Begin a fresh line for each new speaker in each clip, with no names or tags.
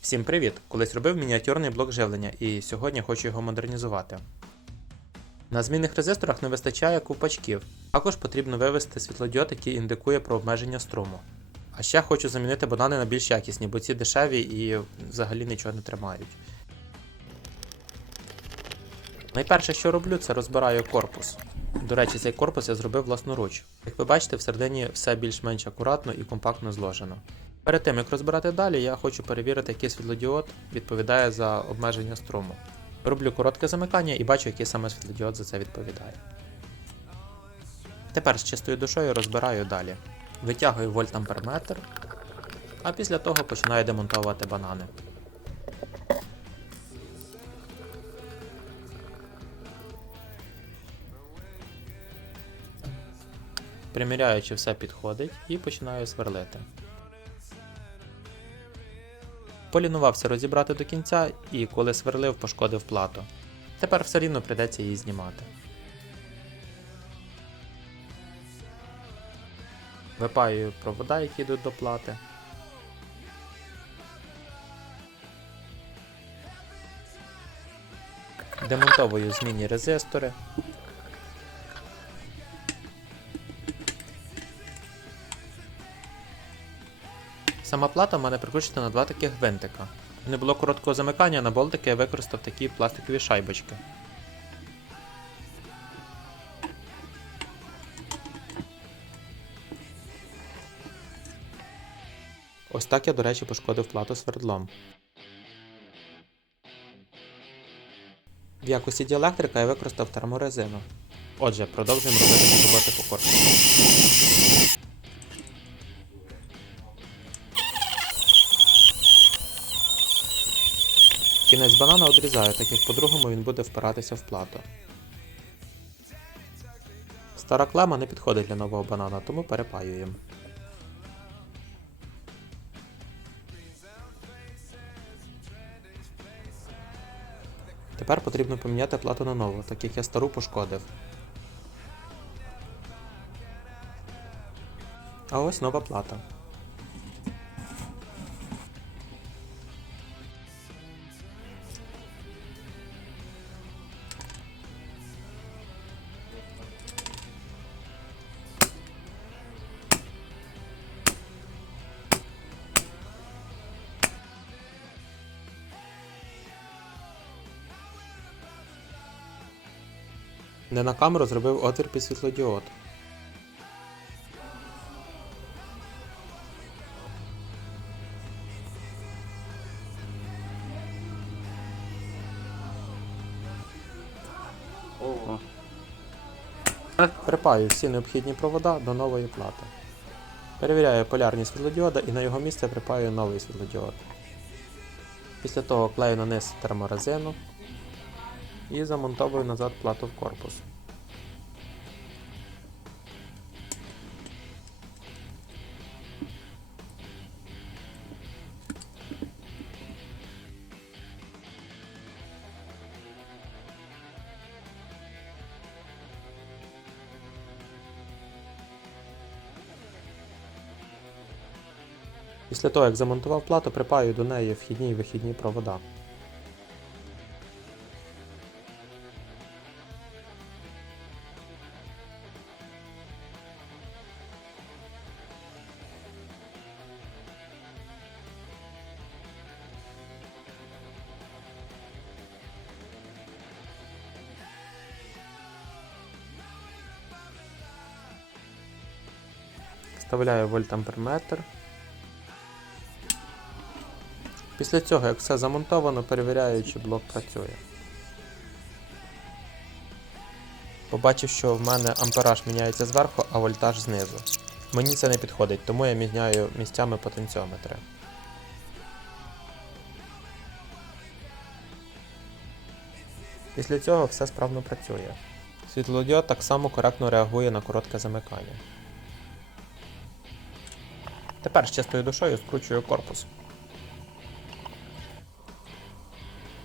Всім привіт! Колись робив мініатюрний блок живлення і сьогодні хочу його модернізувати. На змінних резисторах не вистачає ковпачків. Також потрібно вивести світлодіод, який індикує про обмеження струму. А ще хочу замінити банани на більш якісні, бо ці дешеві і взагалі нічого не тримають. Найперше, що роблю, це розбираю корпус. До речі, цей корпус я зробив власноруч. Як ви бачите, всередині все більш-менш акуратно і компактно зложено. Перед тим як розбирати далі, я хочу перевірити, який світлодіод відповідає за обмеження струму. Роблю коротке замикання і бачу, який саме світлодіод за це відповідає. Тепер з чистою душою розбираю далі. Витягую вольтамперметр, а після того починаю демонтовувати банани. Приміряю, чи все підходить, і починаю сверлити. Полінувався розібрати до кінця і коли сверлив, пошкодив плату. Тепер все рівно прийдеться її знімати. Випаюю провода, які йдуть до плати. Демонтовую змінні резистори. Сама плата в мене прикручена на два таких гвинтика. Не було короткого замикання, на болтики я використав такі пластикові шайбочки. Ось так я, до речі, пошкодив плату свердлом. В якості діелектрика я використав терморезину. Отже, продовжуємо робити роботи по корпусу. Кінець банана одрізаю, так як по-другому він буде впиратися в плату. Стара клема не підходить для нового банана, тому перепаюємо. Тепер потрібно поміняти плату на нову, так як я стару пошкодив. А ось нова плата. Не на камеру зробив отвір під світлодіод.
Ого.
Припаю всі необхідні провода до нової плати. Перевіряю полярні світлодіода і на його місце припаю новий світлодіод. Після того клею на низ терморезину і замонтовую назад плату в корпус. Після того, як замонтував плату, припаю до неї вхідні і вихідні провода. Вставляю вольтамперметр. Після цього, як все замонтовано, перевіряю, чи блок працює. Побачив, що в мене ампераж міняється зверху, а вольтаж знизу. Мені це не підходить, тому я міняю місцями потенціометри. Після цього все справно працює. Світлодіод так само коректно реагує на коротке замикання. Тепер з чистою душою скручую корпус.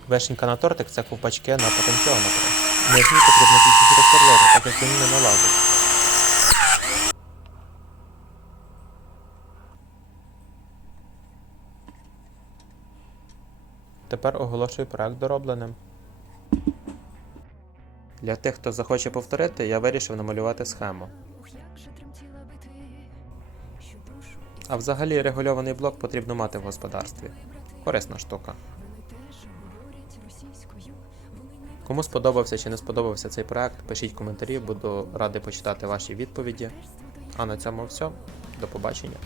Вишенька на тортик це ковпачки на потенціометри. Нижній потрібно тільки розсверлити, так як він не налазить. Тепер оголошую проект доробленим. Для тих, хто захоче повторити, я вирішив намалювати схему. А взагалі регульований блок потрібно мати в господарстві. Корисна штука. Кому сподобався чи не сподобався цей проект, пишіть коментарі, буду радий почитати ваші відповіді. А на цьому все. До побачення.